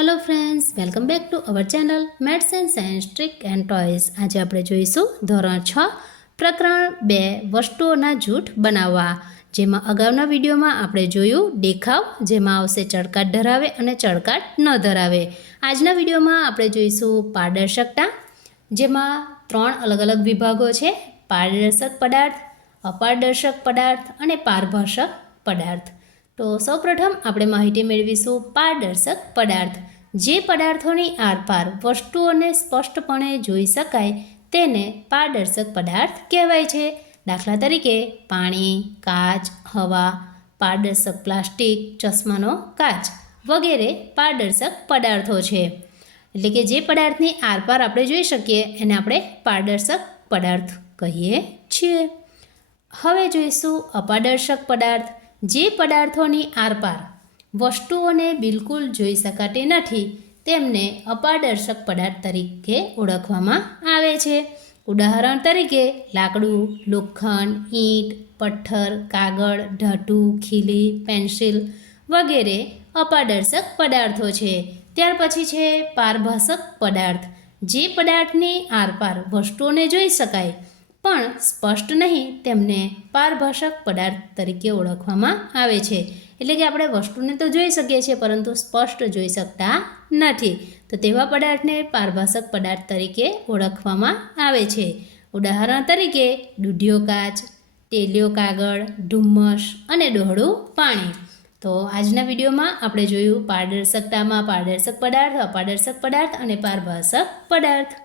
Hello friends, welcome back to our channel maths and science trick and toys. आज આપણે જોઈશું ધોરણ 6 પ્રકરણ 2 વસ્તુઓના જૂથ બનાવવા, જેમાં અગાઉના વિડીયોમાં આપણે જોયું દેખાવ, જેમાં આવશે ચળકાટ ધરાવે અને ચળકાટ ન ધરાવે। આજના વિડીયોમાં આપણે જોઈશું પારદર્શકતા, જેમાં ત્રણ અલગ અલગ વિભાગો છે: પારદર્શક પદાર્થ, અપારદર્શક પદાર્થ અને પારભાષક પદાર્થ। તો સૌપ્રથમ આપણે માહિતી મેળવીશું પારદર્શક પદાર્થ। જે પદાર્થોની આરપાર વસ્તુઓને સ્પષ્ટપણે જોઈ શકાય તેને પારદર્શક પદાર્થ કહેવાય છે। દાખલા તરીકે પાણી, કાચ, હવા, પારદર્શક પ્લાસ્ટિક, ચશ્માનો કાચ વગેરે પારદર્શક પદાર્થો છે। એટલે કે જે પદાર્થની આરપાર આપણે જોઈ શકીએ એને આપણે પારદર્શક પદાર્થ કહીએ છીએ। હવે જોઈશું અપારદર્શક પદાર્થ। જે પદાર્થોની આરપાર વસ્તુઓને બિલકુલ જોઈ શકાતી નથી તેમને અપારદર્શક પદાર્થ તરીકે ઓળખવામાં આવે છે। ઉદાહરણ તરીકે લાકડું, લોખંડ, ઈંટ, પથ્થર, કાગળ, ધાતુ, ખીલી, પેન્સિલ વગેરે અપારદર્શક પદાર્થો છે। ત્યાર પછી છે પારભાષક પદાર્થ। જે પદાર્થની આરપાર વસ્તુઓને જોઈ શકાય પણ સ્પષ્ટ નહીં તેમને પારભાષક પદાર્થ તરીકે ઓળખવામાં આવે છે। એટલે કે આપણે વસ્તુને તો જોઈ શકીએ છીએ પરંતુ સ્પષ્ટ જોઈ શકતા નથી, તો તેવા પદાર્થને પારભાષક પદાર્થ તરીકે ઓળખવામાં આવે છે। ઉદાહરણ તરીકે દૂધિયો કાચ, તેલિયો કાગળ, ધુમ્મસ અને ડહોળું પાણી। તો આજના વિડીયોમાં આપણે જોયું પારદર્શકતામાં પારદર્શક પદાર્થ, અપારદર્શક પદાર્થ અને પારભાષક પદાર્થ।